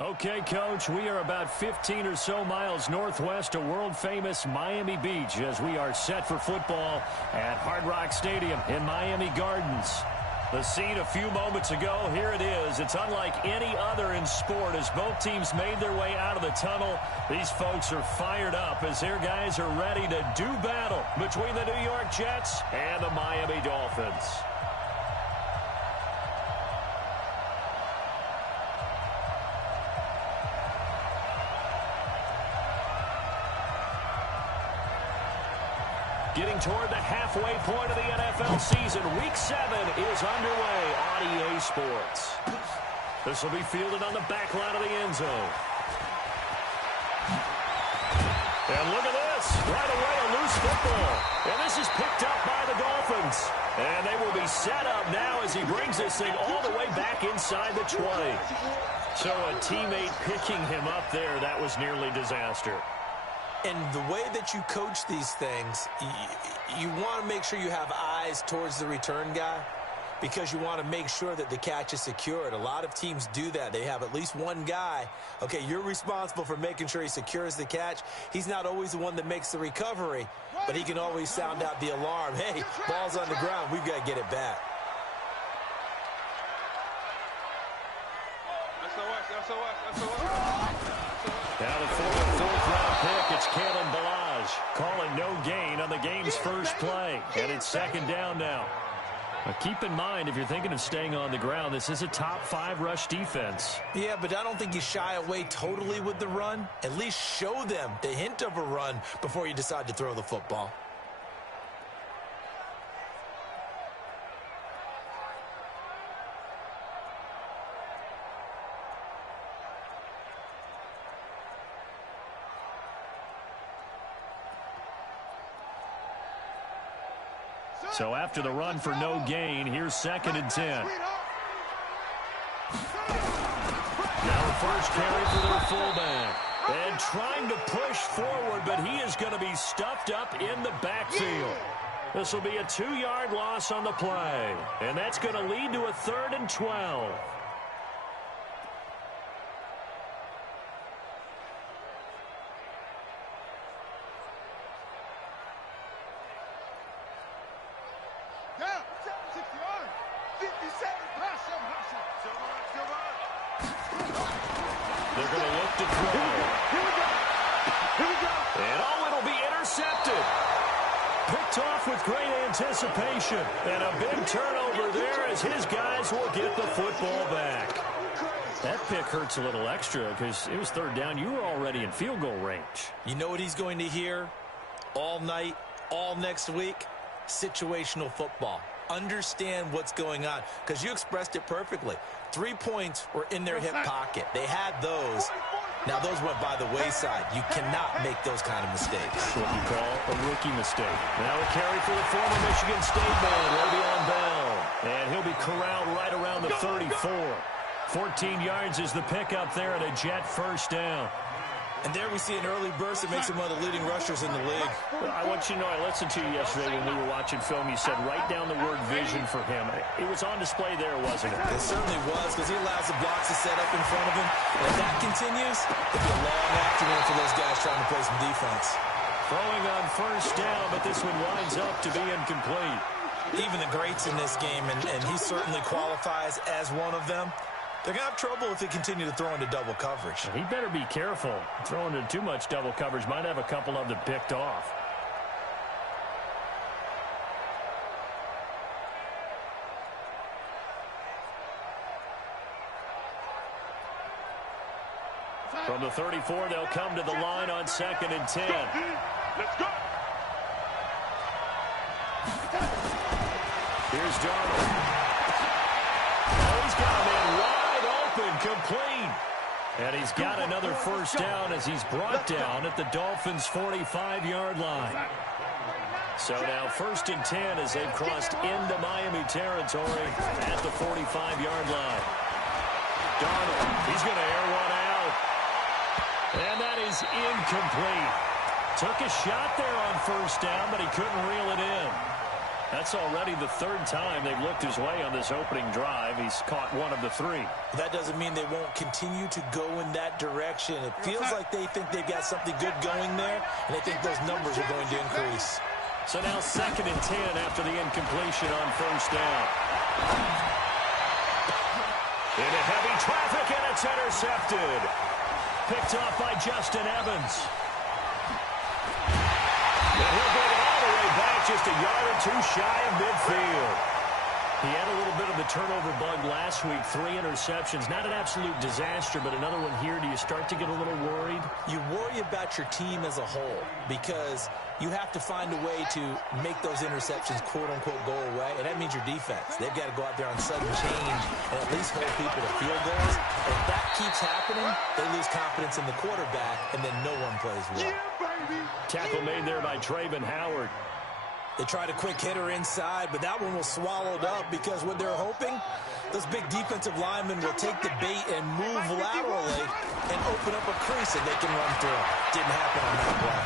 Okay, Coach, we are about 15 or so miles northwest of world-famous Miami Beach as we are set for football at Hard Rock Stadium in Miami Gardens. The scene a few moments ago, here it is. It's unlike any other in sport as both teams made their way out of the tunnel. These folks are fired up as their guys are ready to do battle between the New York Jets and the Miami Dolphins. Getting toward the halfway point of the NFL season, Week 7 is underway on EA Sports. This will be fielded on the back line of the end zone. And look at this. Right away, a loose football. And this is picked up by the Dolphins. And they will be set up now as he brings this thing all the way back inside the 20. So a teammate picking him up there, that was nearly disaster. And the way that you coach these things, you want to make sure you have eyes towards the return guy because you want to make sure that the catch is secured. A lot of teams do that. They have at least one guy. Okay, you're responsible for making sure he secures the catch. He's not always the one that makes the recovery, but he can always sound out the alarm. Hey, ball's on the ground. We've got to get it back. Now the fourth-round pick, it's Kalen Ballage calling no gain on the game's first play. And it's second down now. Now keep in mind, if you're thinking of staying on the ground, this is a top-5 rush defense. Yeah, but I don't think you shy away totally with the run. At least show them the hint of a run before you decide to throw the football. So after the run for no gain, here's 2nd and 10. Now the first carry for their fullback. And trying to push forward, but he is going to be stuffed up in the backfield. This will be a 2-yard loss on the play. And that's going to lead to a 3rd and 12. They're going to look to throw. And it'll be intercepted. Picked off with great anticipation. And a big turnover there as his guys will get the football back. That pick hurts a little extra because it was 3rd down. You were already in field goal range. You know what he's going to hear all night, all next week? Situational football. Understand what's going on because you expressed it perfectly. 3 points were in their hip pocket. They had those. Now, those went by the wayside. You cannot make those kind of mistakes. That's what you call a rookie mistake. Now a carry for the former Michigan State man, Le'Veon Bell. And he'll be corralled right around the 34. 14 yards is the pickup there and a Jet first down. And there we see an early burst that makes him one of the leading rushers in the league. Well, I want you to know, I listened to you yesterday when we were watching film. You said write down the word vision for him. It was on display there, wasn't it? It certainly was because he allows the blocks to set up in front of him. And if that continues, it'll be a long afternoon for those guys trying to play some defense. Throwing on first down, but this one winds up to be incomplete. Even the greats in this game, and he certainly qualifies as one of them, they're going to have trouble if they continue to throw into double coverage. He better be careful. Throwing into too much double coverage might have a couple of them picked off. From the 34, they'll come to the line on 2nd and 10. Let's go. Here's Darnold. Oh, he's got a man wide open, complete. And he's got another first down as he's brought down at the Dolphins' 45-yard line. So now 1st and 10 as they've crossed into Miami territory at the 45-yard line. Darnold, he's going to air one out. And that is incomplete. Took a shot there on first down, but he couldn't reel it in. That's already the third time they've looked his way on this opening drive. He's caught one of the three. That doesn't mean they won't continue to go in that direction. It feels like they think they've got something good going there, and they think those numbers are going to increase. So now 2nd and 10 after the incompletion on first down. Into heavy traffic, and it's intercepted. Picked off by Justin Evans. And he'll bring it all the way back, just a yard or two shy of midfield. He had a little bit of the turnover bug last week, 3 interceptions. Not an absolute disaster, but another one here. Do you start to get a little worried? You worry about your team as a whole because you have to find a way to make those interceptions, quote-unquote, go away, and that means your defense. They've got to go out there on sudden change and at least hold people to field goals. And if that keeps happening, they lose confidence in the quarterback, and then no one plays well. Tackle made there by Trayvon Howard. They tried a quick hitter inside, but that one was swallowed up because what they're hoping, those big defensive linemen will take the bait and move laterally and open up a crease that they can run through. Didn't happen on that play.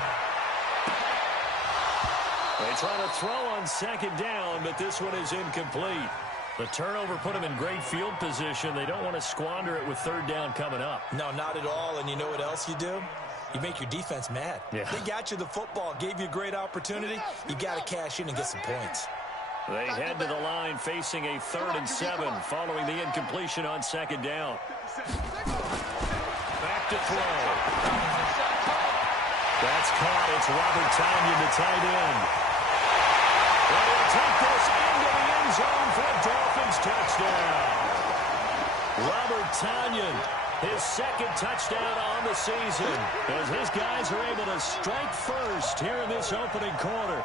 They try to throw on 2nd down, but this one is incomplete. The turnover put them in great field position. They don't want to squander it with 3rd down coming up. No, not at all. And you know what else you do? You make your defense mad. Yeah. They got you the football, gave you a great opportunity. You got to cash in and get some points. They head to the line facing a 3rd and 7 following the incompletion on 2nd down. Back to throw. That's caught. It's Robert Tonyan, the tight end. And he'll take this into the end zone for a Dolphins touchdown. Robert Tonyan, his 2nd touchdown on the season, as his guys are able to strike first here in this opening quarter.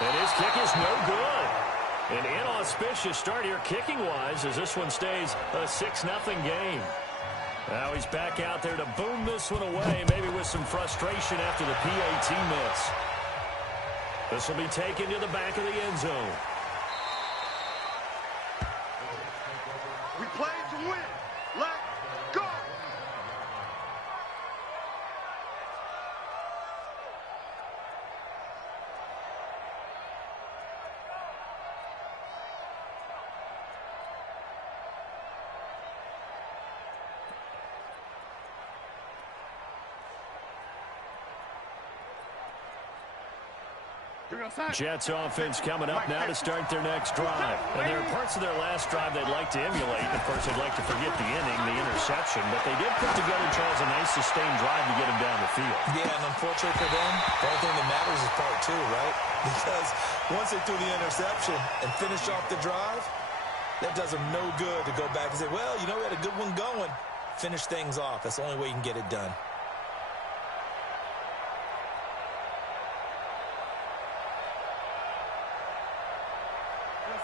And his kick is no good. An inauspicious start here kicking-wise as this one stays a 6-0 game. Now he's back out there to boom this one away, maybe with some frustration after the PAT miss. This will be taken to the back of the end zone. We play to win. Let's go. Jets offense coming up now to start their next drive. And there are parts of their last drive they'd like to emulate. Of course, they'd like to forget the inning, the interception, but they did put together, Charles, a nice sustained drive to get him down the field. Yeah, and unfortunately for them, the only thing that matters is part 2, right? Because once they threw the interception and finished off the drive, that does them no good to go back and say, well, you know, we had a good one going. Finish things off. That's the only way you can get it done.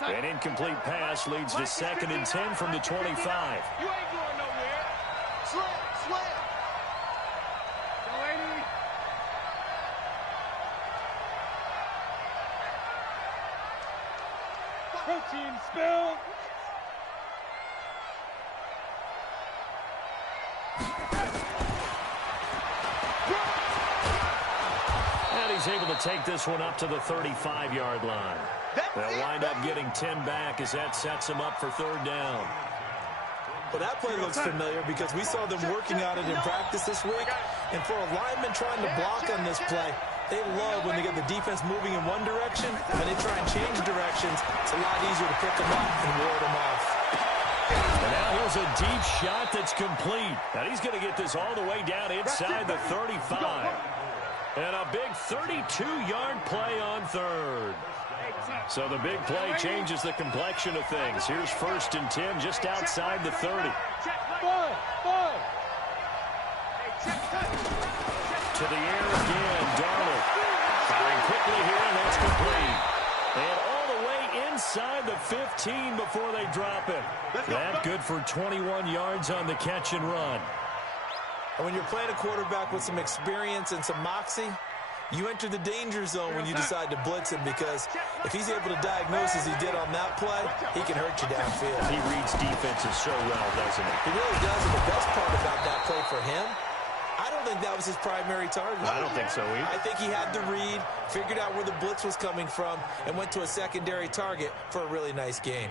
An incomplete pass leads to 2nd and 10 from the 25. You ain't going nowhere. Slam. Go, lady. Protein spill. And he's able to take this one up to the 35-yard line. They'll wind up getting 10 back as that sets them up for 3rd down. Well, that play looks familiar because we saw them working on it in practice this week. And for a lineman trying to block on this play, they love when they get the defense moving in one direction. When they try and change directions, it's a lot easier to pick them up and ward them off. And now here's a deep shot that's complete. Now he's going to get this all the way down inside the 35. And a big 32-yard play on 3rd. So the big play changes the complexion of things. Here's 1st and 10 just outside the 30. To the air again, Darnold. Firing quickly here, and that's complete. And all the way inside the 15 before they drop it. That good for 21 yards on the catch and run. And when you're playing a quarterback with some experience and some moxie, you enter the danger zone when you decide to blitz him, because if he's able to diagnose as he did on that play, he can hurt you downfield. He reads defenses so well, doesn't he? He really does, and the best part about that play for him, I don't think that was his primary target. I don't think so either. I think he had the read, figured out where the blitz was coming from, and went to a secondary target for a really nice gain.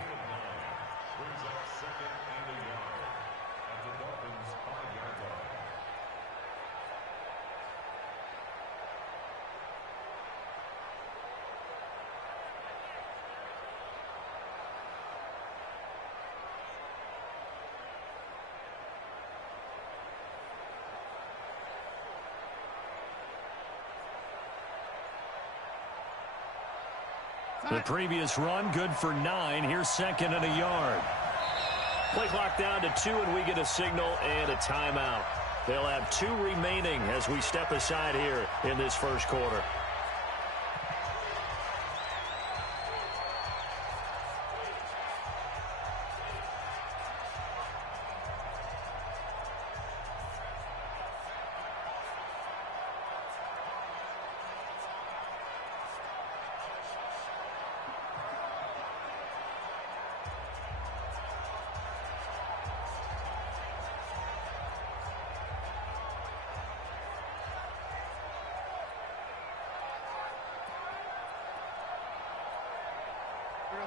The previous run, good for 9. Here's second and a yard. Play clock down to 2, and we get a signal and a timeout. They'll have 2 remaining as we step aside here in this first quarter.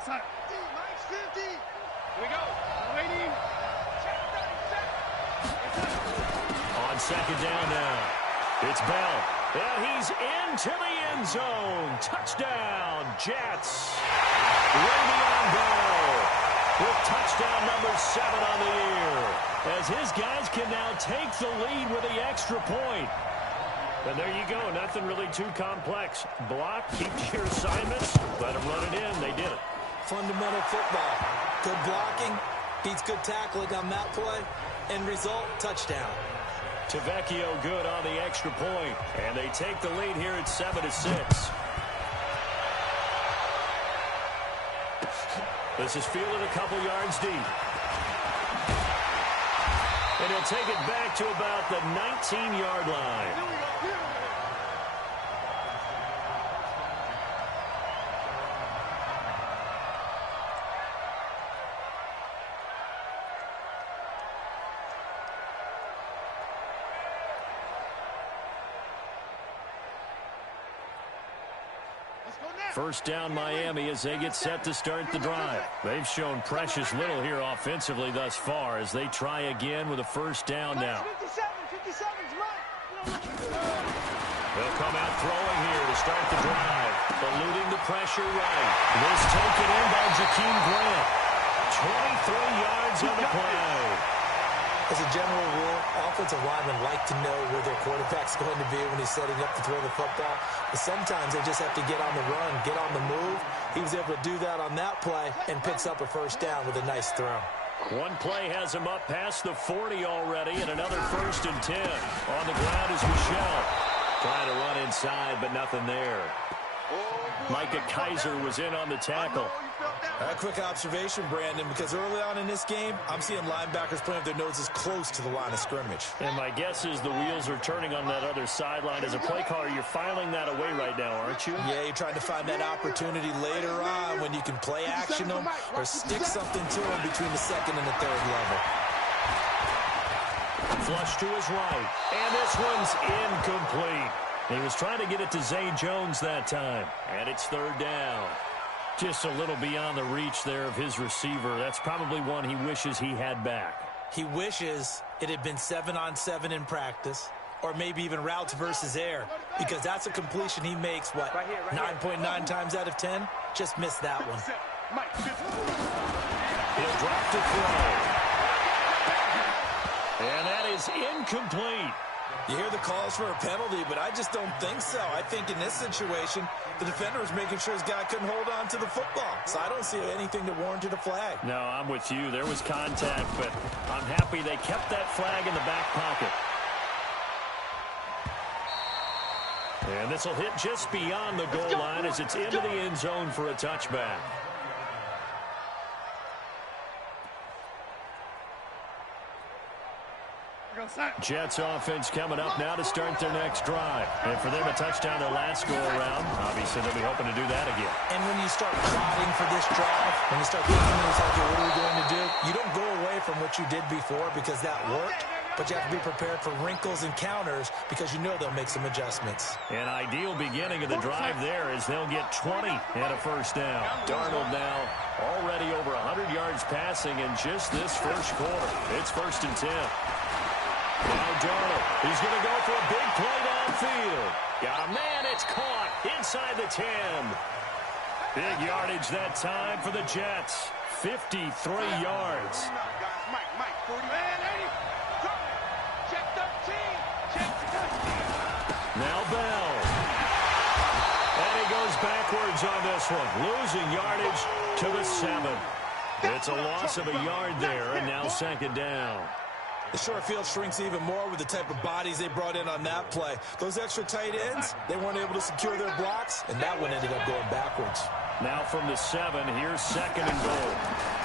Nice 50. Here we go. Waiting. On second down now, it's Bell. And he's into the end zone. Touchdown, Jets. Le'Veon Bell with touchdown number 7 on the year, as his guys can now take the lead with the extra point. And there you go. Nothing really too complex. Block, keep your assignments, let them run it in. They did it. Fundamental football. Good blocking, beats good tackling on that play. End result, touchdown. Tavecchio good on the extra point, and they take the lead here at 7-6. This is fielded a couple yards deep. And he'll take it back to about the 19-yard line. First down Miami as they get set to start the drive. They've shown precious little here offensively thus far as they try again with a first down now. 57's right. They'll come out throwing here to start the drive. Eluding the pressure right. This taken in by Jakeem Grant. 23 yards on the play. As a general rule, offensive linemen like to know where their quarterback's going to be when he's setting up to throw the football. But sometimes they just have to get on the run, get on the move. He was able to do that on that play and picks up a first down with a nice throw. One play has him up past the 40 already, and another 1st and 10. On the ground is Michelle. Trying to run inside, but nothing there. Micah Kaiser was in on the tackle. A quick observation, Brandon, because early on in this game, I'm seeing linebackers playing with their noses close to the line of scrimmage. And my guess is the wheels are turning on that other sideline. As a play caller, you're filing that away right now, aren't you? Yeah, you're trying to find that opportunity later on when you can play action them or stick something to them between the second and the third level. Flush to his right, and this one's incomplete. He was trying to get it to Zay Jones that time, and it's 3rd down. Just a little beyond the reach there of his receiver. That's probably one he wishes he had back. He wishes it had been 7-on-7 in practice, or maybe even routes versus air, because that's a completion he makes, what, 9.9 times out of 10? Just missed that one. He'll drop to throw. And that is incomplete. You hear the calls for a penalty, but I just don't think so. I think in this situation, the defender was making sure his guy couldn't hold on to the football. So I don't see anything to warrant a flag. No, I'm with you. There was contact, but I'm happy they kept that flag in the back pocket. And this will hit just beyond the goal line as it's into the end zone for a touchback. Jets offense coming up now to start their next drive. And for them, a touchdown their last go-around. Obviously, they'll be hoping to do that again. And when you start plotting for this drive, when you start thinking to yourself, okay, what are we going to do? You don't go away from what you did before because that worked. but you have to be prepared for wrinkles and counters because you know they'll make some adjustments. An ideal beginning of the drive there as they'll get 20 and a first down. Darnold now already over 100 yards passing in just this first quarter. It's 1st and 10. Now Darnold, he's going to go for a big play downfield. Got a man, it's caught inside the 10. Big yardage that time for the Jets. 53 yards. Mike, 40. Man, 80. Check 13. Check 13. Now Bell. And he goes backwards on this one. Losing yardage to the 7. It's a loss of a yard there, and now 2nd down. The short field shrinks even more with the type of bodies they brought in on that play. Those extra tight ends, they weren't able to secure their blocks, and that one ended up going backwards. Now from the 7, here's 2nd and goal.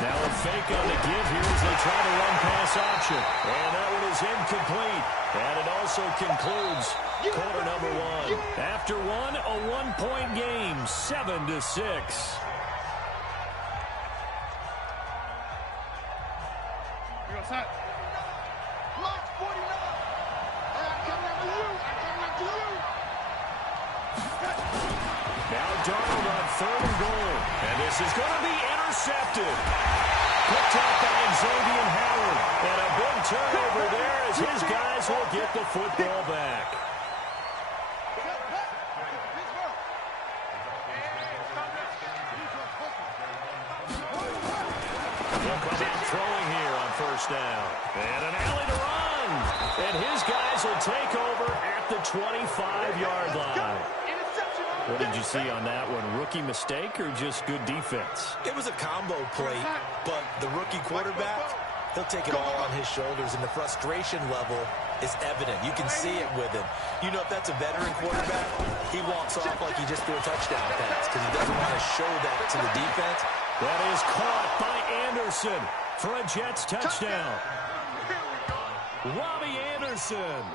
Now a fake on the give here as they try to run pass option. And that one is incomplete. And it also concludes quarter number 1. After one, a 1-point game, 7-6. Now Darnold on 3rd and goal. And this is going to be intercepted. Picked up by Xavier Howard. And a big turnover there as his guys will get the football back. They'll come out throwing here on 1st down. And an alley to run. And his guys will take over at the 25-yard line. What did you see on that one? Rookie mistake or just good defense? It was a combo play, but the rookie quarterback, he'll take it all on his shoulders, and the frustration level is evident. You can see it with him. You know, if that's a veteran quarterback, he walks off like he just threw a touchdown pass because he doesn't want to show that to the defense. That is caught by Anderson for a Jets touchdown. Robbie Anderson,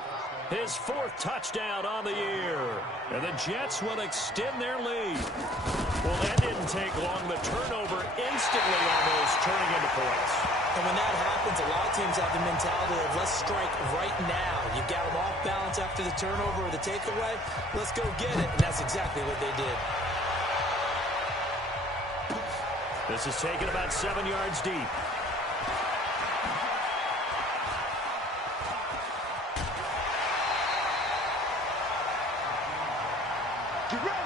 his 4th touchdown on the year. And the Jets will extend their lead. Well, that didn't take long. The turnover instantly almost turning into points. And when that happens, a lot of teams have the mentality of let's strike right now. You've got them off balance after the turnover or the takeaway. Let's go get it. And that's exactly what they did. This is taken about 7 yards deep. Get ready.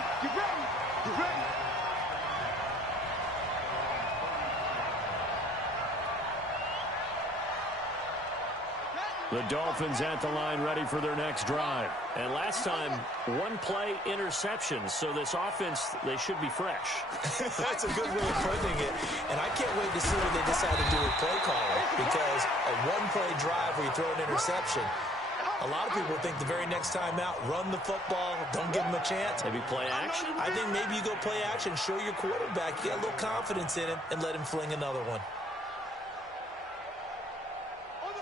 The Dolphins at the line ready for their next drive. And last time, 1-play interception, so this offense, they should be fresh. That's a good way of putting it. And I can't wait to see what they decide to do with play calling, because a 1-play drive where you throw an interception, a lot of people think the very next time out, run the football, don't give them a chance. Maybe play action? I think maybe you go play action, show your quarterback, you got a little confidence in him, and let him fling another one.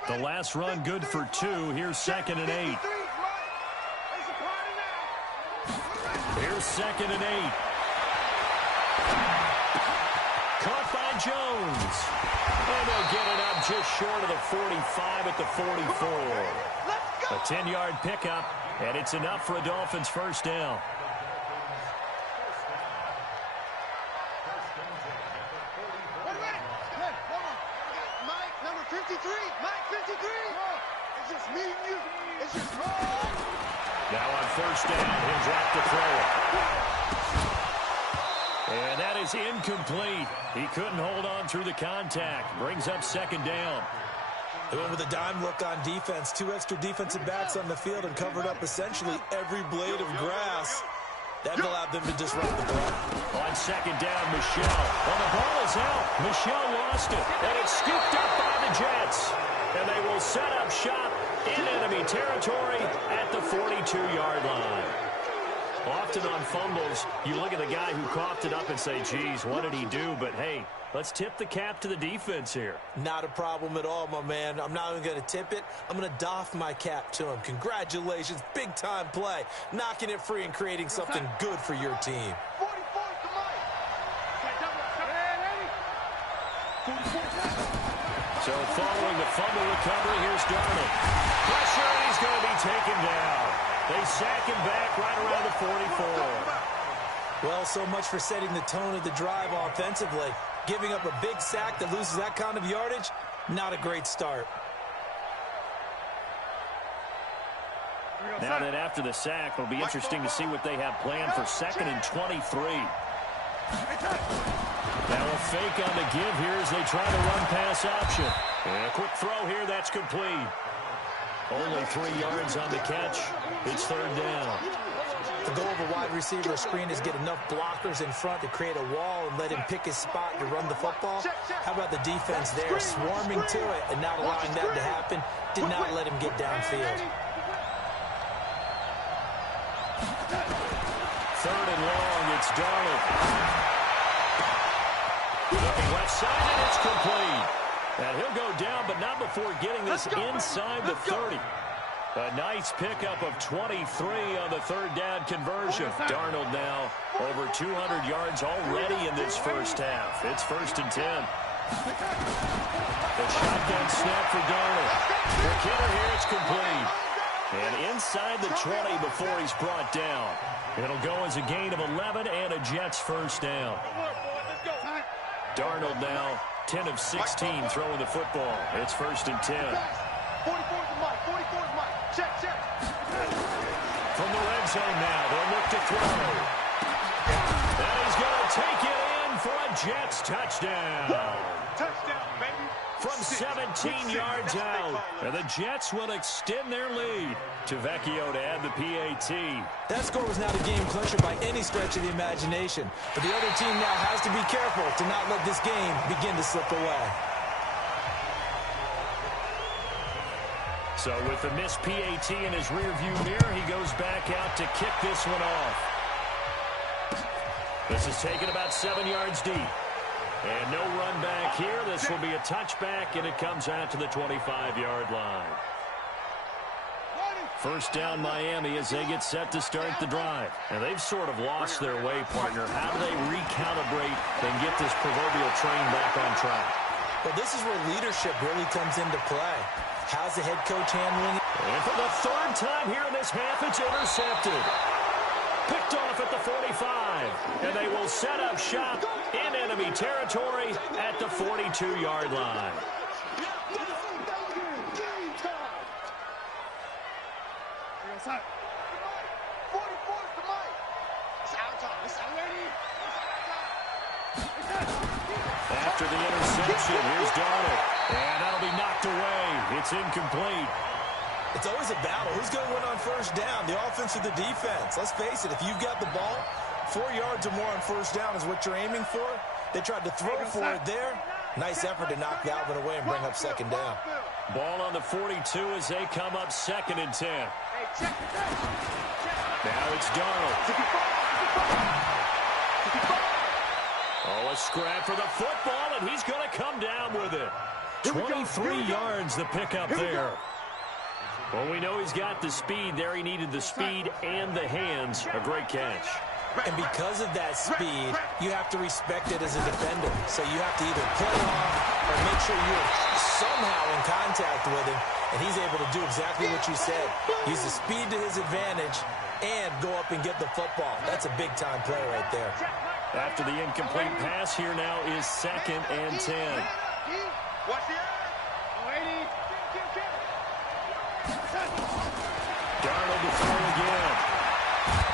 The last run good for 2. Here's 2nd and 8. Here's 2nd and 8. Caught by Jones. And they'll get it up just short of the 45 at the 44. A 10-yard pickup, and it's enough for a Dolphins first down. Mike, 53. It's just me and you. It's just wrong. Now on 1st down, he'll drop to throw it. And that is incomplete. He couldn't hold on through the contact. Brings up 2nd down. They went with a dime look on defense. 2 extra defensive backs on the field and covered up essentially every blade of grass. That allowed them to disrupt the play. On 2nd down, Michel. Well, the ball is out. Michel lost it. And it's scooped up by the Jets. And they will set up shop in enemy territory at the 42-yard line. Often on fumbles, you look at the guy who coughed it up and say, geez, what did he do? But, hey, let's tip the cap to the defense here. Not a problem at all, my man. I'm not even going to tip it. I'm going to doff my cap to him. Congratulations. Big-time play. Knocking it free and creating something good for your team. 44 to Mike. Okay, double. So following the fumble recovery, here's Darnold. Pressure, and he's going to be taken down. They sack him back right around the 44. Well, so much for setting the tone of the drive offensively. Giving up a big sack that loses that kind of yardage, not a great start. Now that after the sack, it'll be interesting to see what they have planned for 2nd and 23. Now a fake on the give here as they try the run-pass option. And a quick throw here, that's complete. Only 3 yards on the catch. It's 3rd down. The goal of a wide receiver screen is get enough blockers in front to create a wall and let him pick his spot to run the football. How about the defense there, swarming to it and not allowing that to happen? Did not let him get downfield. 3rd and long, it's Darnold. Looking left side, and it's complete. And he'll go down, but not before getting this inside the 30. A nice pickup of 23 on the 3rd down conversion. Darnold now over 200 yards already in this first half. It's 1st and 10. The shotgun snap for Darnold. For Kidder here, it's complete. And inside the 20 before he's brought down. It'll go as a gain of 11 and a Jets first down. Darnold now 10 of 16 throwing the football. It's 1st and 10. 44's the mic. 44's mic. Check. From the red zone now, they'll look to throw. And he's going to take it in for a Jets touchdown. Touchdown, baby. From 17 yards out. And the Jets will extend their lead to Vecchio to add the PAT. That score was not a game clincher by any stretch of the imagination. But the other team now has to be careful to not let this game begin to slip away. So with the missed PAT in his rearview mirror, he goes back out to kick this one off. This is taken about 7 yards deep. And no run back here. This will be a touchback, and it comes out to the 25-yard line. 1st down Miami as they get set to start the drive. And they've sort of lost their way, partner. How do they recalibrate and get this proverbial train back on track? Well, this is where leadership really comes into play. How's the head coach handling it? And for the 3rd time here in this half, it's intercepted. Picked off at the 45. And they will set up shop in enemy territory at the 42-yard line. After the interception, here's Darnold. And that'll be knocked away. It's incomplete. It's always a battle. Who's going to win on 1st down, the offense or the defense? Let's face it, if you've got the ball, 4 yards or more on 1st down is what you're aiming for. They tried to throw for it there. Nice effort to knock that one away and bring up 2nd down. Ball on the 42 as they come up 2nd and 10. Now it's Darnold. Oh, a scrap for the football, and he's going to come down with it. 23 yards the pickup there. Well, we know he's got the speed there. He needed the speed and the hands. A great catch. And because of that speed, you have to respect it as a defender. So you have to either play off or make sure you're somehow in contact with him. And he's able to do exactly what you said. Use the speed to his advantage and go up and get the football. That's a big-time play right there. After the incomplete pass, here now is 2nd and 10. Watch the Darnold to throw again.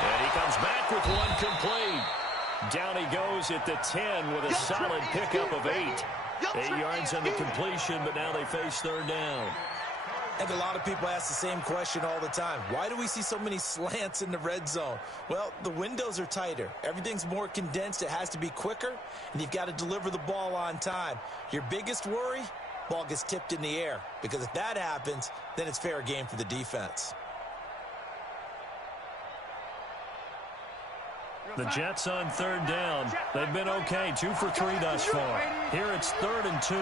And he comes back with one complete. Down he goes at the 10 with a solid pickup of 8. 8 yards on the completion, but now they face 3rd down. And a lot of people ask the same question all the time. Why do we see so many slants in the red zone? Well, the windows are tighter. Everything's more condensed. It has to be quicker, and you've got to deliver the ball on time. Your biggest worry, ball gets tipped in the air. Because if that happens, then it's fair game for the defense. The Jets on 3rd down. They've been okay, 2 for 3 thus far. Here it's 3rd and 2.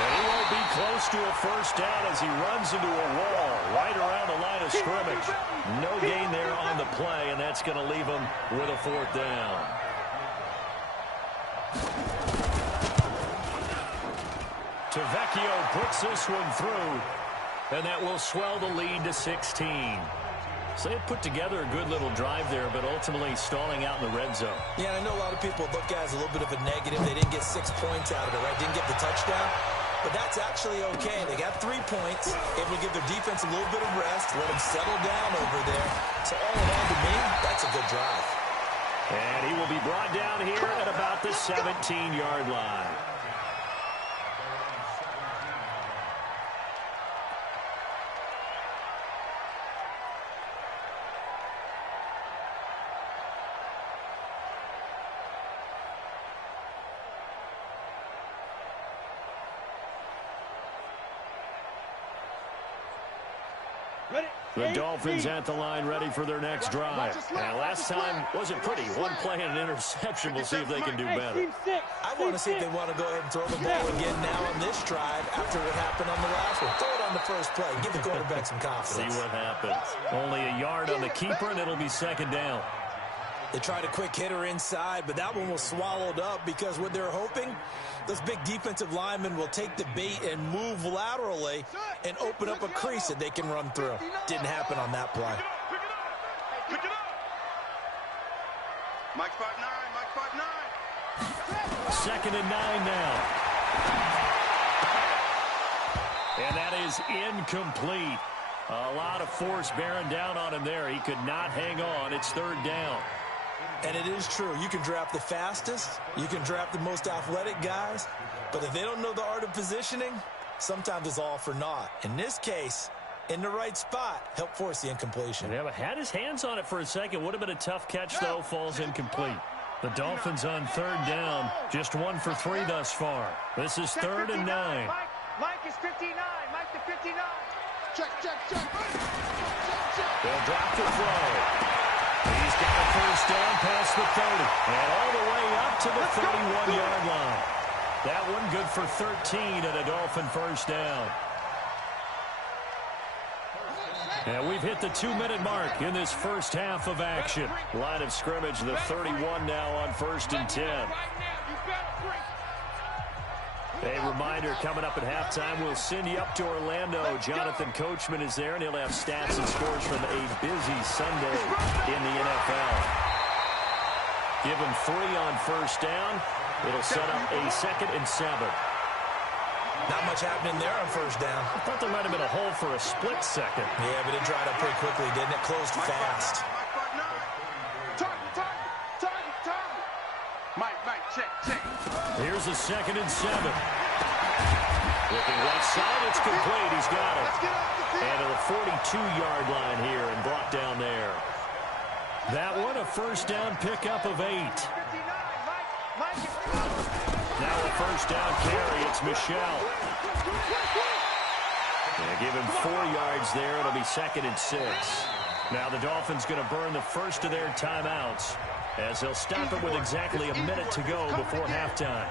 And he won't be close to a 1st down as he runs into a wall right around the line of scrimmage. No gain there on the play, and that's going to leave him with a 4th down. Vecchio puts this one through, and that will swell the lead to 16. So they put together a good little drive there, but ultimately stalling out in the red zone. Yeah, I know a lot of people look at it as a little bit of a negative. They didn't get 6 points out of it, right? Didn't get the touchdown. But that's actually okay. They got 3 points. Able to give their defense a little bit of rest, let them settle down over there. So all in all, to me, that's a good drive. And he will be brought down here at about the 17-yard line. The Dolphins at the line ready for their next drive. And last time wasn't pretty. One play and an interception. We'll see if they can do better. I want to see if they want to go ahead and throw the ball again now on this drive after what happened on the last one. Throw it on the first play. Give the quarterback some confidence. See what happens. Only a yard on the keeper, and it'll be second down. They tried a quick hitter inside, but that one was swallowed up because what they're hoping, those big defensive linemen will take the bait and move laterally and open up a crease that they can run through. Didn't happen on that play. Pick it up. Mike 5-9, Mike 5-9. Second and 9 now. And that is incomplete. A lot of force bearing down on him there. He could not hang on. It's third down. And it is true. You can draft the fastest. You can draft the most athletic guys. But if they don't know the art of positioning, sometimes it's all for naught. In this case, in the right spot, help force the incompletion. Yeah, but had his hands on it for a second. Would have been a tough catch, though. Falls incomplete. The Dolphins on third down. Just 1 for 3 thus far. This is third and 9. Mike is 59. Mike to 59. Check. They'll drop the throw. He's got a first down past the 30. And all the way up to the 31-yard line. That one good for 13 and a Dolphin first down. And we've hit the 2-minute mark in this first half of action. Line of scrimmage, the 31 now on first and 10. A reminder, coming up at halftime, we'll send you up to Orlando. Jonathan Coachman is there, and he'll have stats and scores from a busy Sunday in the NFL. Give him 3 on first down. It'll set up a 2nd and 7. Not much happening there on first down. I thought there might have been a hole for a split second. Yeah, but it dried up pretty quickly, didn't it? Closed fast. Mike, check. Here's a 2nd and 7. Looking left side, it's complete. He's got it. And to the 42-yard line here and brought down there. That one, a first down pickup of 8. Now a first down carry. It's Michelle. Give him 4 yards there. It'll be 2nd and 6. Now the Dolphins going to burn the first of their timeouts as they'll stop it with exactly a minute to go before halftime.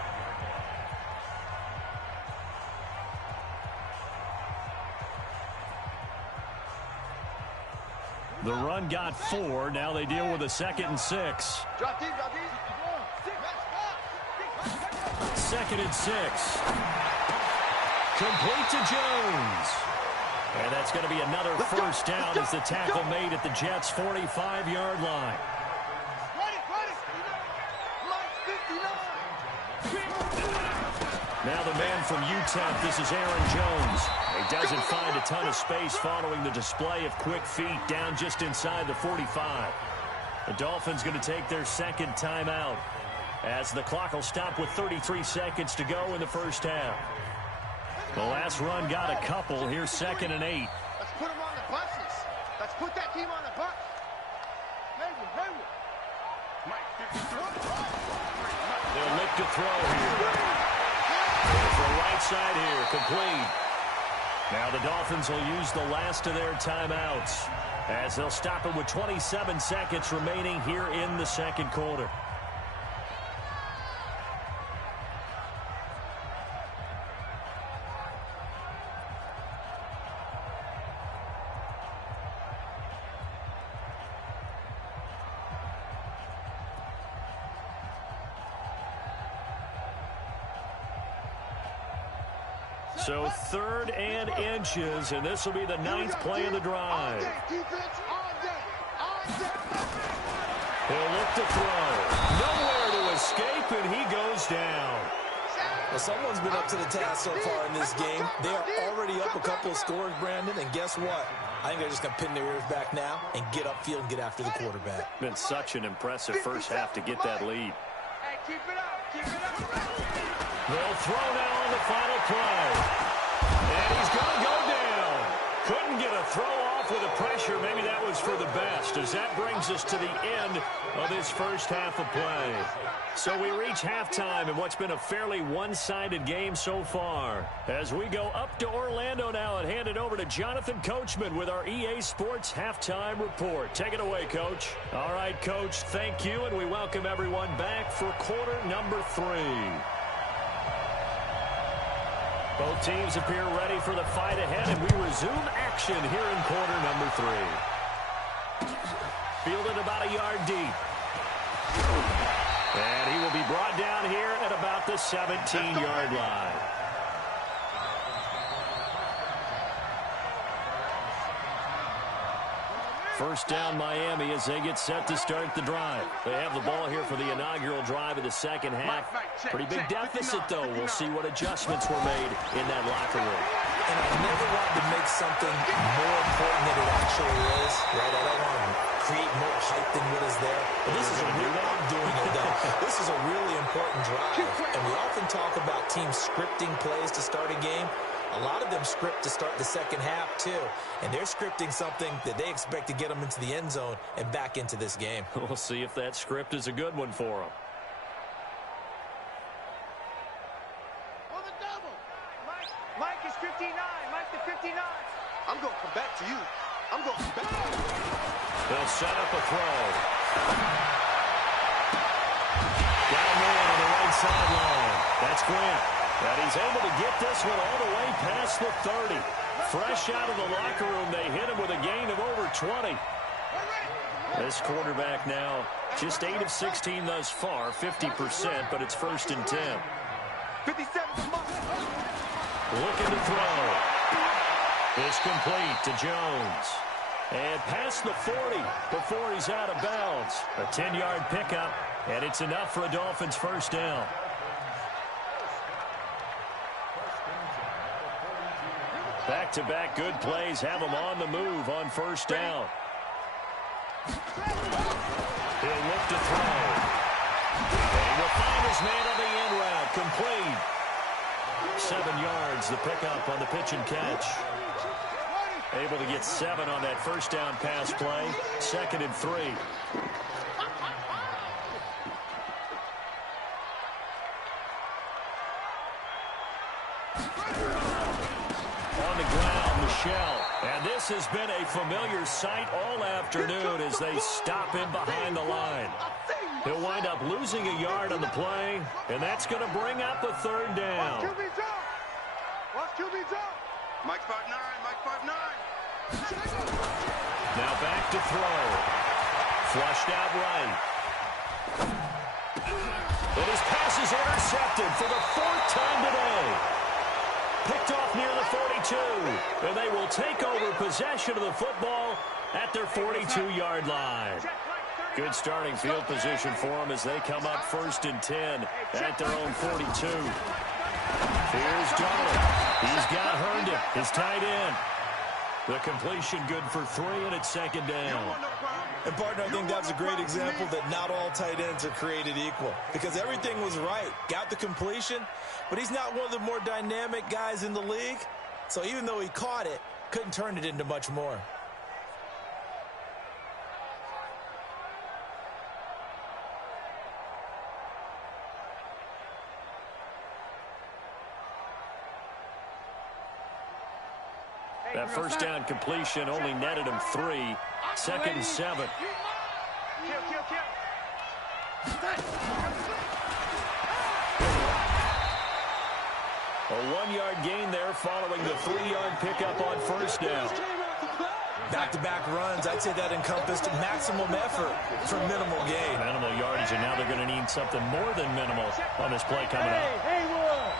The run got 4. Now they deal with a 2nd and 6. Drop deep. 2nd and 6. Complete to Jones. And that's going to be another first down as the tackle made at the Jets' 45-yard line. Now the man from UTEP, this is Aaron Jones. He doesn't find a ton of space following the display of quick feet down just inside the 45. The Dolphins going to take their 2nd timeout as the clock will stop with 33 seconds to go in the first half. The last run got a couple. Here's 2nd and 8. Let's put them on the buses. Let's put that team on the bus. They'll look to throw here. For the right side here, complete. Now the Dolphins will use the last of their timeouts as they'll stop it with 27 seconds remaining here in the second quarter. So 3rd and inches, and this will be the 9th play of the drive. He'll look to throw. Nowhere to escape, and he goes down. Well, someone's been up to the task so far in this game. They are already up a couple of scores, Brandon, and guess what? I think they're just going to pin their ears back now and get upfield and get after the quarterback. Been such an impressive first half to get that lead. Hey, keep it up, keep it up. They'll throw now on the final play. And he's going to go down. Couldn't get a throw off with the pressure. Maybe that was for the best, as that brings us to the end of this first half of play. So we reach halftime in what's been a fairly one-sided game so far. As we go up to Orlando now and hand it over to Jonathan Coachman with our EA Sports Halftime Report. Take it away, Coach. All right, Coach, thank you, and we welcome everyone back for quarter number 3. Both teams appear ready for the fight ahead, and we resume action here in quarter number 3. Fielded about a yard deep. And he will be brought down here at about the 17-yard line. First down, Miami, as they get set to start the drive. They have the ball here for the inaugural drive of the second half. Pretty big deficit, though. We'll see what adjustments were made in that locker room. And I never wanted to make something more important than it actually is, right? I don't want to create more hype than what is there. But this is a real, I'm doing it, though. This is a really important drive. And we often talk about teams scripting plays to start a game. A lot of them script to start the second half, too. And they're scripting something that they expect to get them into the end zone and back into this game. We'll see if that script is a good one for them. On the double. Mike is 59. Mike the 59. I'm going to come back to you. I'm going to come back. They'll set up a throw. Down man on the right sideline. That's Grant. And he's able to get this one all the way past the 30. Fresh out of the locker room, they hit him with a gain of over 20. This quarterback now just 8 of 16 thus far, 50%, but it's 1st and 10. 57. Looking to throw. It's complete to Jones. And past the 40 before he's out of bounds. A 10-yard pickup, and it's enough for a Dolphins first down. Back-to-back good plays have him on the move on first down. He'll look to throw. And he'll find his man on the end route. Complete. 7 yards, the pickup on the pitch and catch. Able to get 7 on that first down pass play. 2nd and 3. And this has been a familiar sight all afternoon as they stop him behind the line. He'll wind up losing a yard on the play, and that's going to bring up a 3rd down. Watch QB's up. Mike 5'9", Mike 5'9". Now back to throw. Flushed out right. And his pass is intercepted for the 4th time today. Picked off near the 42, and they will take over possession of the football at their 42-yard line. Good starting field position for them as they come up 1st and 10 at their own 42. Here's Donald. He's got Herndon, his tight end. The completion good for 3, and it's 2nd down. And, partner, I think that's a great example that not all tight ends are created equal. Because everything was right. Got the completion, but he's not one of the more dynamic guys in the league. So even though he caught it, couldn't turn it into much more. That first down completion only netted him 3. 2nd and 7. A 1-yard gain there following the 3-yard pickup on first down. Back-to-back runs, I'd say that encompassed maximum effort for minimal gain. Minimal yardage, and now they're going to need something more than minimal on this play coming up. Hey, Will.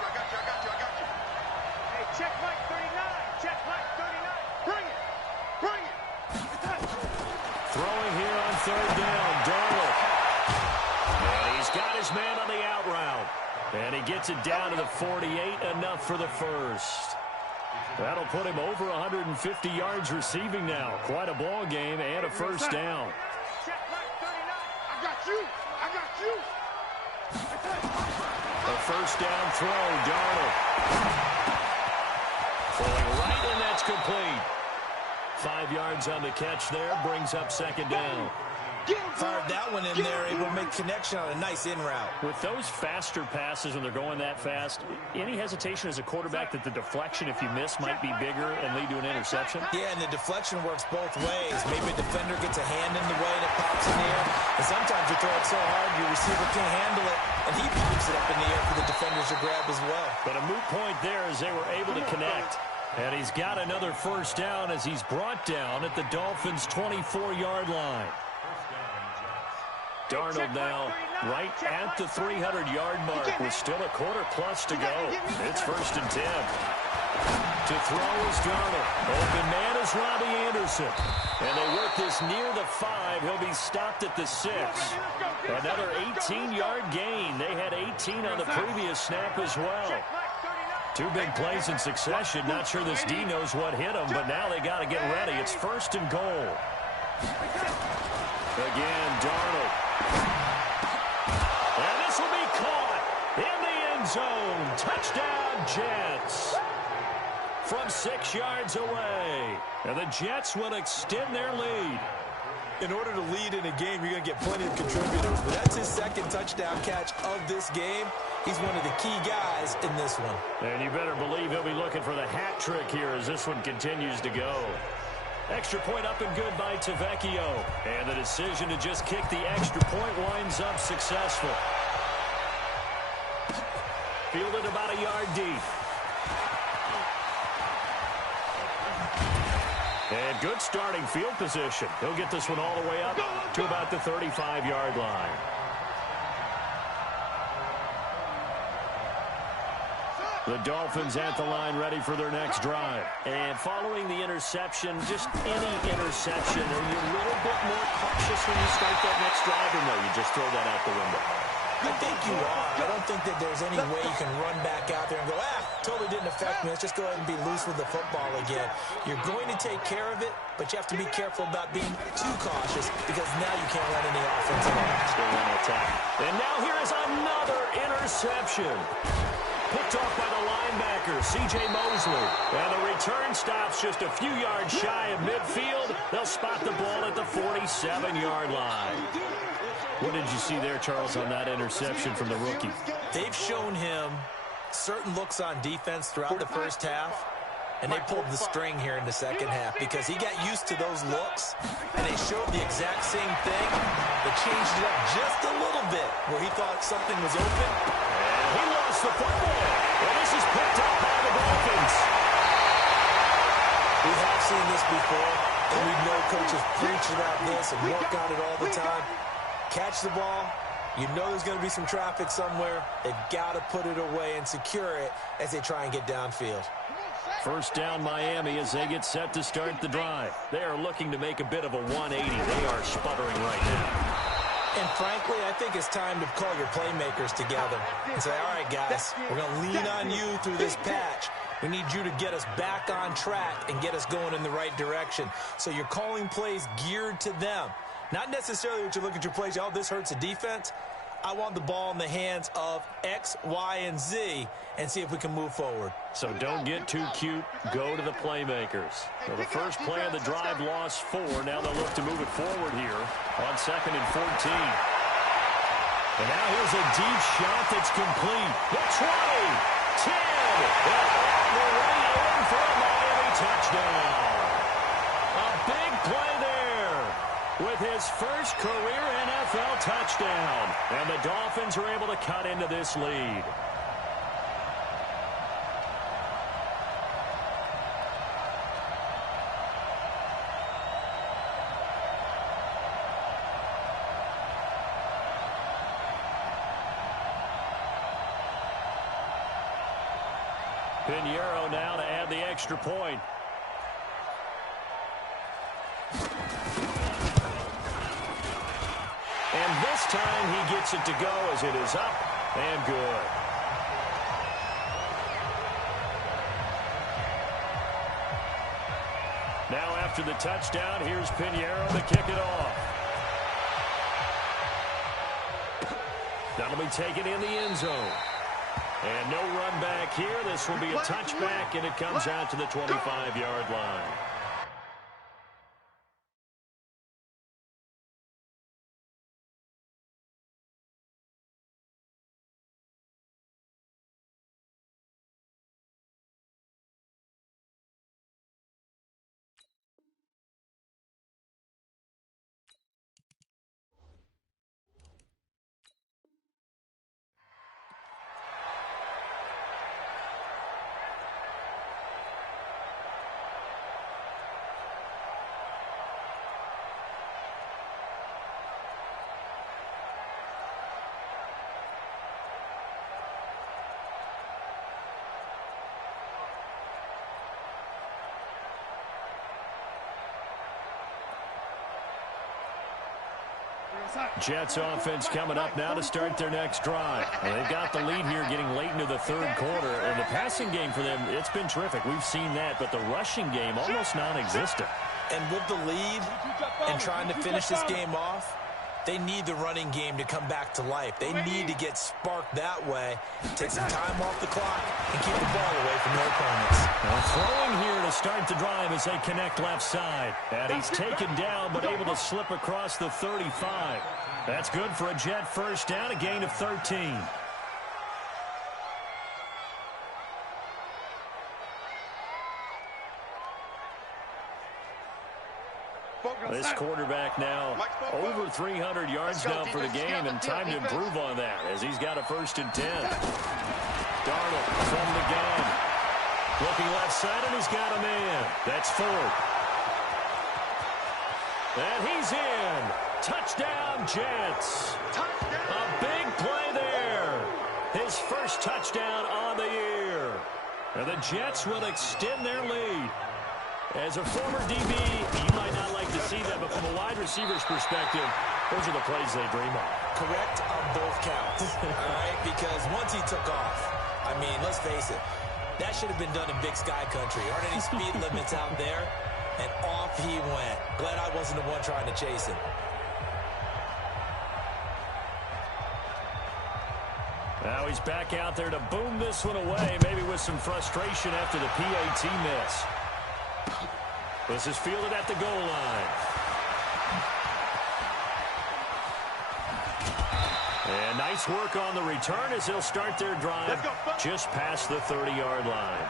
I got you. Check Mike 39. Check Mike 39. Bring it. Bring it. Throwing here on third down, Darnold. And he's got his man on the out route. And he gets it down to the 48, enough for the first. That'll put him over 150 yards receiving now. Quite a ball game and a first down. Check Mike 39. I got you. I got you. A first down throw, Darnold. Falling right, and that's complete. 5 yards on the catch there, brings up second down. Fired that one in there, able to make connection on a nice in route. With those faster passes when they're going that fast, any hesitation as a quarterback that the deflection, if you miss, might be bigger and lead to an interception? Yeah, and the deflection works both ways. Maybe a defender gets a hand in the way and it pops in the air. And sometimes you throw it so hard your receiver can't handle it, and he pops it up in the air for the defenders to grab as well. But a moot point there as they were able to connect. And he's got another first down as he's brought down at the Dolphins' 24-yard line. Darnold now right at the 300-yard mark with still a quarter plus to go. It's 1st and 10. To throw is Darnold. Open man is Robbie Anderson. And they work this near the 5. He'll be stopped at the 6. Another 18-yard gain. They had 18 on the previous snap as well. 2 big plays in succession. Not sure this D knows what hit him, but now they got to get ready. It's 1st and goal. Again, Darnold. And this will be caught in the end zone. Touchdown, Jets. From 6 yards away. And the Jets will extend their lead. In order to lead in a game, you're going to get plenty of contributors. But that's his 2nd touchdown catch of this game. He's one of the key guys in this one. And you better believe he'll be looking for the hat trick here as this one continues to go. Extra point up and good by Tavecchio. And the decision to just kick the extra point winds up successful. Fielded about a yard deep. And good starting field position. He'll get this one all the way up to about the 35-yard line. The Dolphins at the line ready for their next drive. And following the interception, just any interception, are you a little bit more cautious when you start that next drive, or no, you just throw that out the window? I think you are. I don't think that there's any way you can run back out there and go, totally didn't affect me. Let's just go ahead and be loose with the football again. You're going to take care of it, but you have to be careful about being too cautious because now you can't run any offense at all. Still on attack. And now here is another interception. Picked off by the linebacker, C.J. Mosley. And the return stops just a few yards shy of midfield. They'll spot the ball at the 47-yard line. What did you see there, Charles, on that interception from the rookie? They've shown him certain looks on defense throughout the first half, and they pulled the string here in the second half because he got used to those looks, and they showed the exact same thing. They changed it up just a little bit where he thought something was open. And he lost the football. Well, this is picked up by the Dolphins. We have seen this before, and we know coaches preach about this and work on it all the time. Catch the ball. You know there's going to be some traffic somewhere. They've got to put it away and secure it as they try and get downfield. First down, Miami, as they get set to start the drive. They are looking to make a bit of a 180. They are sputtering right now. And frankly, I think it's time to call your playmakers together and say, all right, guys, we're going to lean on you through this patch. We need you to get us back on track and get us going in the right direction. So you're calling plays geared to them. Not necessarily what you look at your plays, this hurts the defense. I want the ball in the hands of X, Y, and Z and see if we can move forward. So don't get too cute. Go to the playmakers. So the first play of the drive lost 4. Now they'll look to move it forward here on 2nd and 14. And now here's a deep shot that's complete. The 20, 10, and we're ready in for a Miami touchdown. A big play there with his first career NFL touchdown. And the Dolphins are able to cut into this lead. Pinheiro now to add the extra point. And this time he gets it to go as it is up and good. Now after the touchdown, here's Pinheiro to kick it off. That'll be taken in the end zone. And no run back here. This will be a touchback, and it comes out to the 25-yard line. Jets offense coming up now to start their next drive. And they've got the lead here getting late into the third quarter. And the passing game for them, it's been terrific. We've seen that. But the rushing game, almost non-existent. And with the lead and trying to finish this game off, they need the running game to come back to life. They need to get sparked that way, take some time off the clock, and keep the ball away from their opponents. Now throwing here to start the drive as they connect left side. And he's taken down, but able to slip across the 35. That's good for a Jet first down, a gain of 13. This quarterback now over 300 yards now for the game, and time to improve on that as he's got a 1st and 10. Darnold from the gun. Looking left side, and he's got a man. That's Ford. And he's in. Touchdown, Jets. A big play there. His first touchdown on the year. And the Jets will extend their lead. As a former DB, you might not like to see that, but from a wide receiver's perspective, those are the plays they dream of. Correct on both counts, all right? Because once he took off, I mean, let's face it, that should have been done in Big Sky Country. Aren't any speed limits out there? And off he went. Glad I wasn't the one trying to chase him. Now he's back out there to boom this one away, maybe with some frustration after the PAT miss. This is fielded at the goal line. And nice work on the return as they'll start their drive just past the 30-yard line.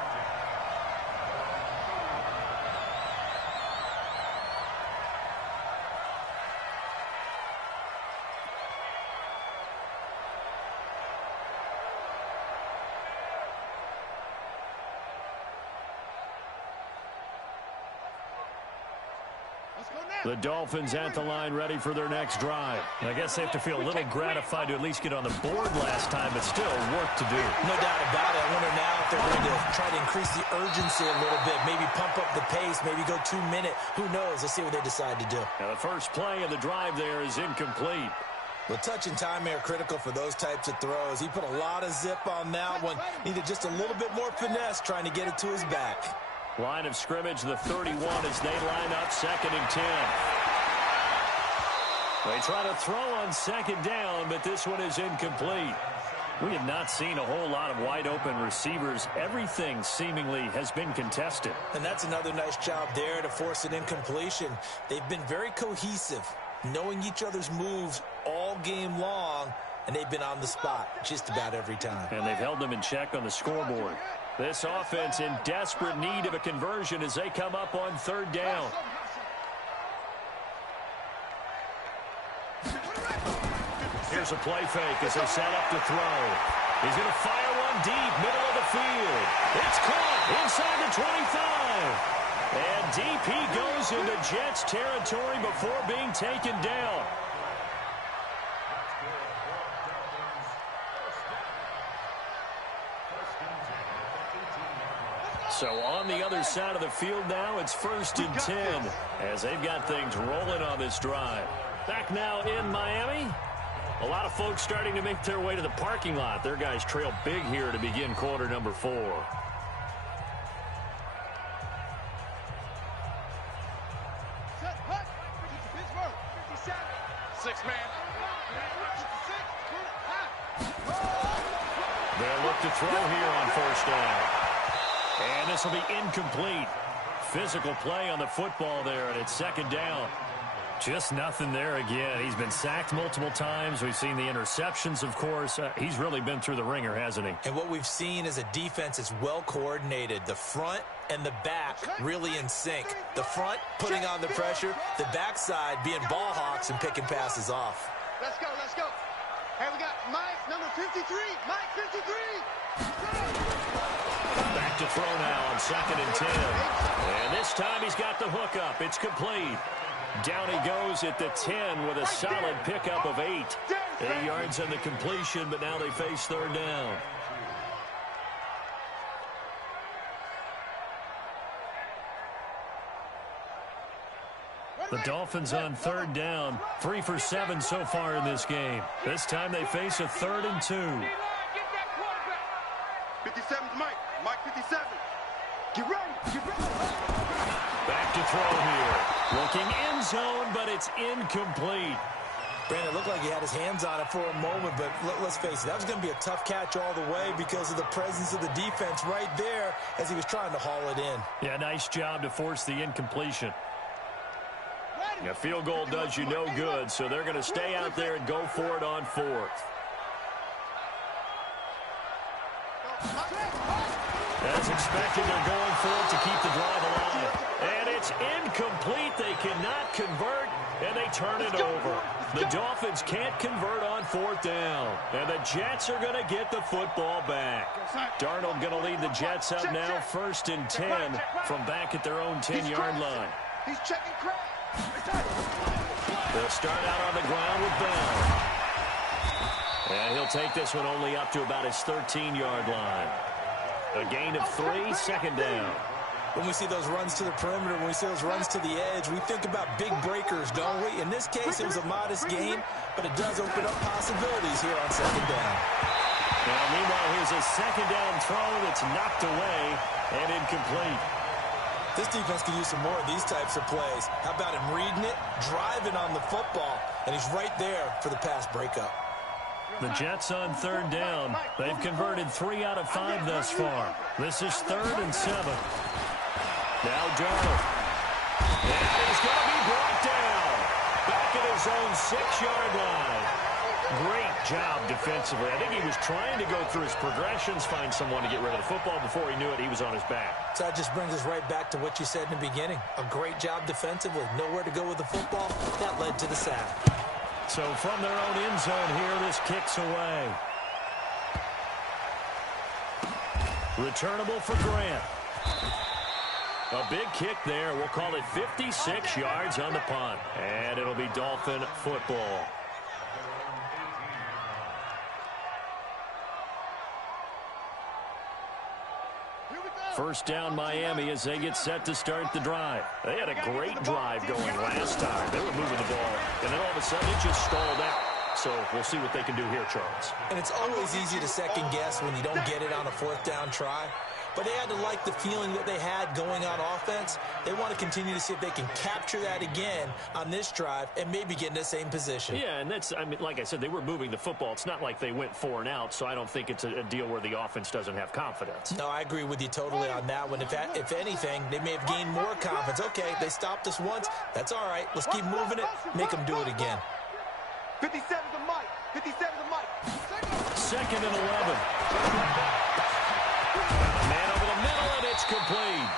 The Dolphins at the line ready for their next drive. I guess they have to feel a little gratified to at least get on the board last time, but still work to do. No doubt about it. I wonder now if they're going to try to increase the urgency a little bit, maybe pump up the pace, maybe go 2-minute. Who knows? Let's see what they decide to do. Now the first play of the drive there is incomplete. Well, touch and time are critical for those types of throws. He put a lot of zip on that one. Needed just a little bit more finesse trying to get it to his back. Line of scrimmage, the 31 as they line up 2nd and 10. They try to throw on 2nd down, but this one is incomplete. We have not seen a whole lot of wide-open receivers. Everything seemingly has been contested. And that's another nice job there to force an incompletion. They've been very cohesive, knowing each other's moves all game long, and they've been on the spot just about every time. And they've held them in check on the scoreboard. This offense in desperate need of a conversion as they come up on 3rd down. Here's a play fake as they set up to throw. He's going to fire one deep, middle of the field. It's caught inside the 25. And DP goes into Jets territory before being taken down. So on the other side of the field now, it's 1st and 10 as they've got things rolling on this drive. Back now in Miami. A lot of folks starting to make their way to the parking lot. Their guys trail big here to begin quarter number 4. They'll look to throw here on 1st down. And this will be incomplete. Physical play on the football there, and it's 2nd down. Just nothing there again. He's been sacked multiple times. We've seen the interceptions, of course. He's really been through the ringer, hasn't he? And what we've seen is a defense that's well coordinated. The front and the back really in sync. The front putting on the pressure. The backside being ball hawks and picking passes off. Let's go, let's go. Hey, we got Mike, number 53. Mike, 53. Back to throw now on 2nd and 10. And this time he's got the hookup. It's complete. Down he goes at the 10 with a solid pickup of 8. 8 yards on the completion, but now they face 3rd down. The Dolphins on 3rd down. 3 for 7 so far in this game. This time they face a 3rd and 2. 57's Mike. Mike 57. Get ready. Get ready. Back to throw here. Looking end zone, but it's incomplete. Brandon, it looked like he had his hands on it for a moment, but let's face it, that was going to be a tough catch all the way because of the presence of the defense right there as he was trying to haul it in. Yeah, nice job to force the incompletion. A field goal does you no good, so they're going to stay out there and go for it on 4th. As expected, they're going for it to keep the drive alive. And it's incomplete. They cannot convert, and they turn it over. The Dolphins can't convert on 4th down, and the Jets are going to get the football back. Darnold going to lead the Jets up now, 1st and 10 from back at their own 10-yard line. He's checking crowd. They'll start out on the ground with Bell. And he'll take this one only up to about his 13-yard line. A gain of 3, 2nd down. When we see those runs to the perimeter, when we see those runs to the edge, we think about big breakers, don't we? In this case, it was a modest gain, but it does open up possibilities here on 2nd down. Now, meanwhile, here's a 2nd down throw that's knocked away and incomplete. This defense could use some more of these types of plays. How about him reading it, driving on the football, and he's right there for the pass breakup. The Jets on 3rd down. They've converted 3 out of 5 thus far. This is 3rd and 7. Now Darnold. And he's going to be brought down. Back at his own 6-yard line. Great job defensively. I think he was trying to go through his progressions, find someone to get rid of the football. Before he knew it, he was on his back. So that just brings us right back to what you said in the beginning. A great job defensively. Nowhere to go with the football. That led to the sack. So from their own end zone here, this kicks away. Returnable for Grant. A big kick there. We'll call it 56 yards on the punt. And it'll be Dolphin football. First down Miami as they get set to start the drive. They had a great drive going last time. They were moving the ball, and then all of a sudden it just stalled out. So we'll see what they can do here, Charles. And it's always easy to second guess when you don't get it on a 4th down try. But they had to like the feeling that they had going on offense. They want to continue to see if they can capture that again on this drive and maybe get in the same position. Yeah, and that's, I mean, like I said, they were moving the football. It's not like they went 4 and out, so I don't think it's a deal where the offense doesn't have confidence. No, I agree with you totally on that one. If anything, they may have gained more confidence. Okay, they stopped us once. That's all right. Let's keep moving it. Make them do it again. 57 to Mike. 57 to Mike. 2nd and 11. Man over the middle, and it's complete.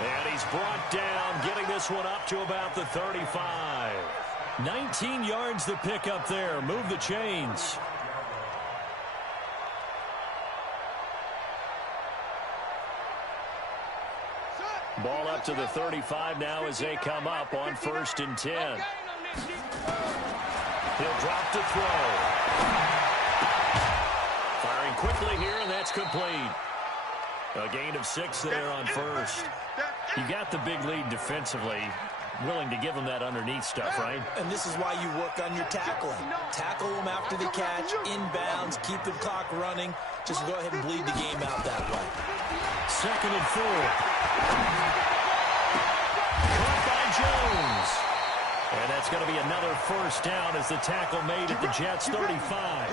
And he's brought down, getting this one up to about the 35. 19 yards to pick up there. Move the chains. Ball up to the 35 now as they come up on 1st and 10. He'll drop to throw. Firing quickly here, and that's complete. A gain of 6 there on first. You got the big lead defensively. Willing to give them that underneath stuff, right? And this is why you work on your tackling. Tackle them after the catch, inbounds, keep the clock running. Just go ahead and bleed the game out that way. 2nd and 4. Caught by Jones. And that's going to be another first down as the tackle made at the Jets' 35.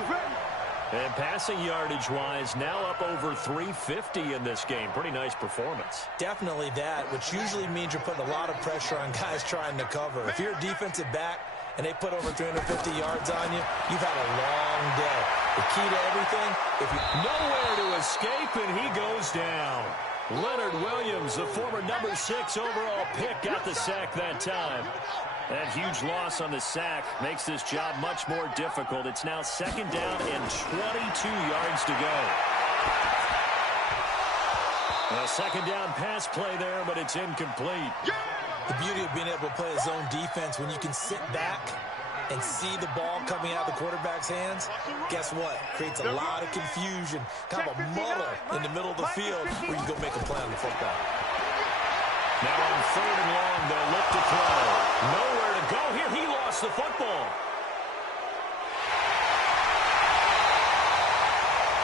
And passing yardage-wise, now up over 350 in this game. Pretty nice performance. Definitely that, which usually means you're putting a lot of pressure on guys trying to cover. If you're a defensive back and they put over 350 yards on you, you've had a long day. The key to everything, if you... Nowhere to escape, and he goes down. Leonard Williams, the former number 6 overall pick, got the sack that time. That huge loss on the sack makes this job much more difficult. It's now 2nd down and 22 yards to go. A 2nd down pass play there, but it's incomplete. The beauty of being able to play a zone defense when you can sit back and see the ball coming out of the quarterback's hands, guess what? Creates a lot of confusion, kind of a muddle in the middle of the field where you go make a play on the football. Now on 3rd and long, they'll look to throw. Nowhere to go here. He lost the football.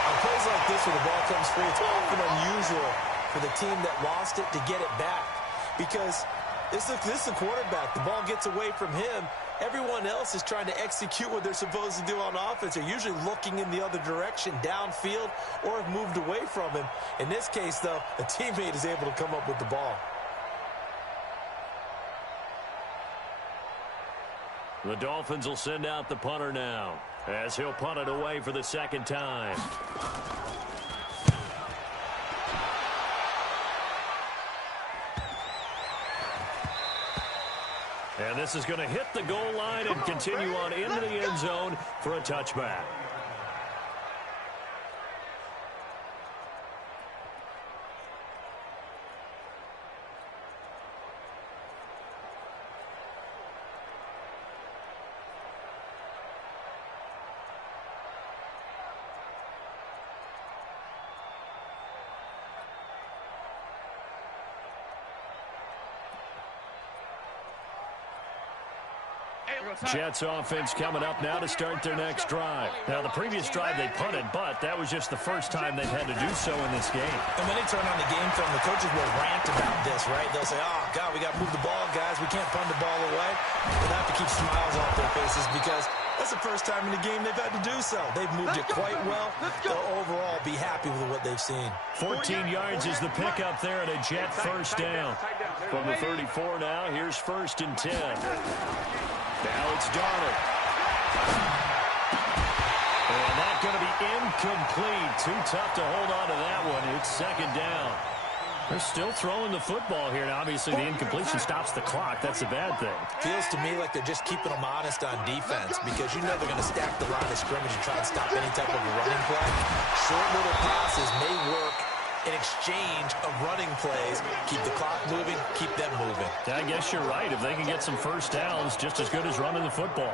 On plays like this where the ball comes free, it's often unusual for the team that lost it to get it back because this is the quarterback. The ball gets away from him. Everyone else is trying to execute what they're supposed to do on offense. They're usually looking in the other direction, downfield, or have moved away from him. In this case, though, a teammate is able to come up with the ball. The Dolphins will send out the punter now as he'll punt it away for the 2nd time. And this is going to hit the goal line and continue on into the end zone for a touchback. Jets offense coming up now to start their next drive. Now, the previous drive they punted, but that was just the first time they've had to do so in this game. And when they turn on the game film, the coaches will rant about this, right? They'll say, oh, God, we got to move the ball, guys. We can't punt the ball away. They'll have to keep smiles off their faces because that's the first time in the game they've had to do so. They've moved it quite well. They'll overall be happy with what they've seen. 14 yards is the pickup there at a Jet first down. From the 34 now, here's 1st and 10. Now it's Darnold. And that's going to be incomplete. Too tough to hold on to that one. It's 2nd down. They're still throwing the football here. Now, obviously, the incompletion stops the clock. That's a bad thing. Feels to me like they're just keeping them honest on defense because you know they're going to stack the line of scrimmage and try and stop any type of a running play. Short little passes may work in exchange of running plays. Keep the clock moving, keep them moving. I guess you're right. If they can get some first downs, just as good as running the football.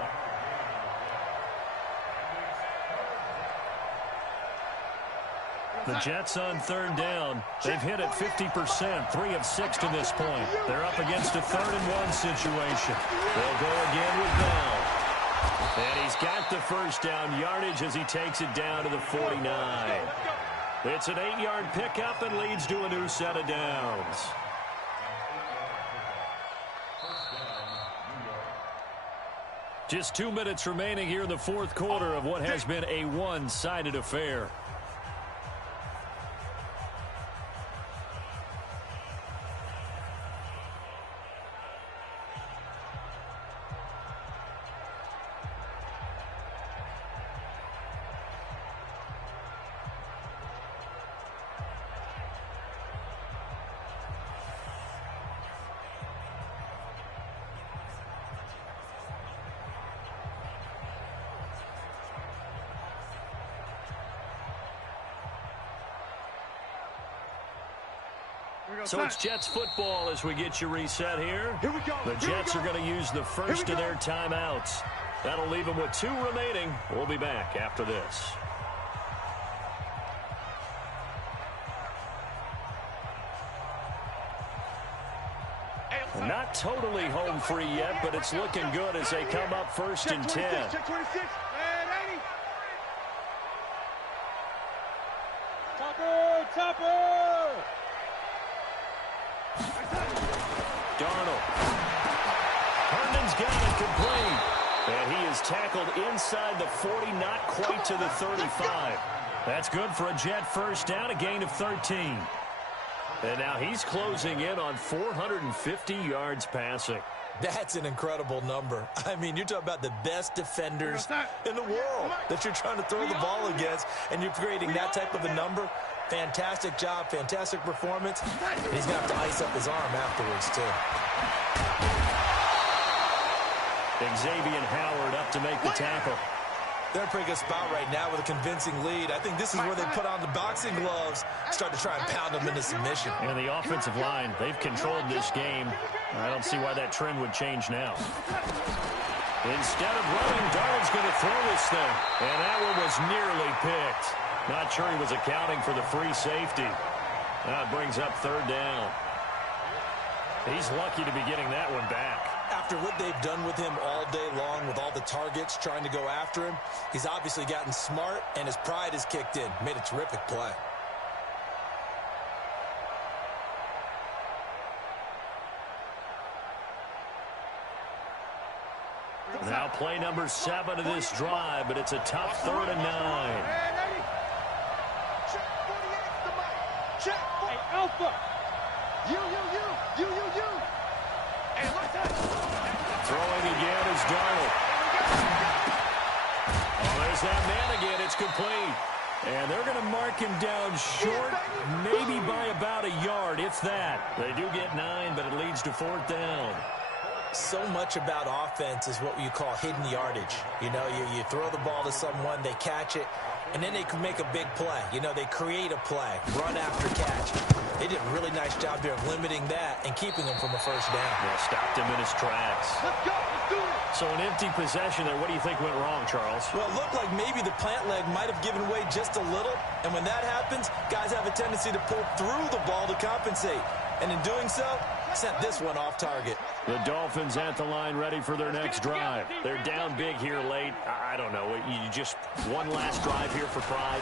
The Jets on 3rd down. They've hit it 50%, 3 of 6 to this point. They're up against a 3rd and 1 situation. They'll go again with Bell. And he's got the first down yardage as he takes it down to the 49. It's an 8-yard pickup and leads to a new set of downs. Just 2 minutes remaining here in the 4th quarter of what has been a one-sided affair. So it's Jets football as we get you reset here. Here we go. The Jets are going to use the first of their timeouts. That'll leave them with 2 remaining. We'll be back after this. Not totally home free yet, but it's looking good as they come up first and 10. Check 26. And 80. Topper! Darnold. Herndon's got it complete. And he is tackled inside the 40, not quite to the 35. That's good for a Jet first down, a gain of 13. And now he's closing in on 450 yards passing. That's an incredible number. I mean, you're talking about the best defenders in the world that you're trying to throw the ball against, and you're creating that type of a number. Fantastic job, fantastic performance. And he's going to have to ice up his arm afterwards, too. Xavier Howard up to make the tackle. They're in a pretty good spot right now with a convincing lead. I think this is where they put on the boxing gloves, start to try and pound them into submission. And the offensive line, they've controlled this game. I don't see why that trend would change now. Instead of running, Darnold's going to throw this thing. And that one was nearly picked. Not sure he was accounting for the free safety. That brings up third down. He's lucky to be getting that one back. After what they've done with him all day long with all the targets trying to go after him, he's obviously gotten smart, and his pride has kicked in. Made a terrific play. Now play number 7 of this drive, but it's a tough 3rd and 9. Check 48 to Mike. Check. Hey, Alpha. You. Hey, what's that? Throwing again is Darnold. Oh, there's that man again. It's complete. And they're going to mark him down short, maybe by about a yard, if that. They do get 9, but it leads to 4th down. So much about offense is what you call hidden yardage. You know, you throw the ball to someone, they catch it, and then they can make a big play. You know, they create a play, run after catch. They did a really nice job there of limiting that and keeping him from a first down. Yeah, stopped him in his tracks. Let's go. Let's do it. So an empty possession there. What do you think went wrong, Charles? Well, it looked like maybe the plant leg might have given way just a little, and when that happens, guys have a tendency to pull through the ball to compensate. And in doing so, sent this one off target. The Dolphins at the line ready for their next drive. They're down big here late. I don't know. You just one last drive here for pride.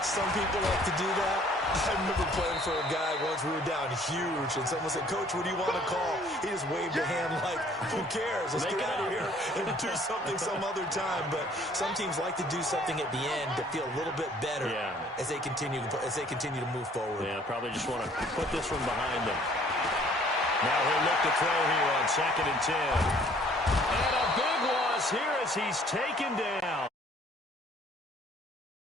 Some people like to do that. I remember playing for a guy once. We were down huge, and someone said, "Coach, what do you want to call?" He just waved a hand like, "Who cares? Let's get out of here and do something some other time." But some teams like to do something at the end to feel a little bit better as they continue to move forward. Yeah, probably just want to put this one behind them. Now he'll look to throw here on 2nd and 10. And a big loss here as he's taken down.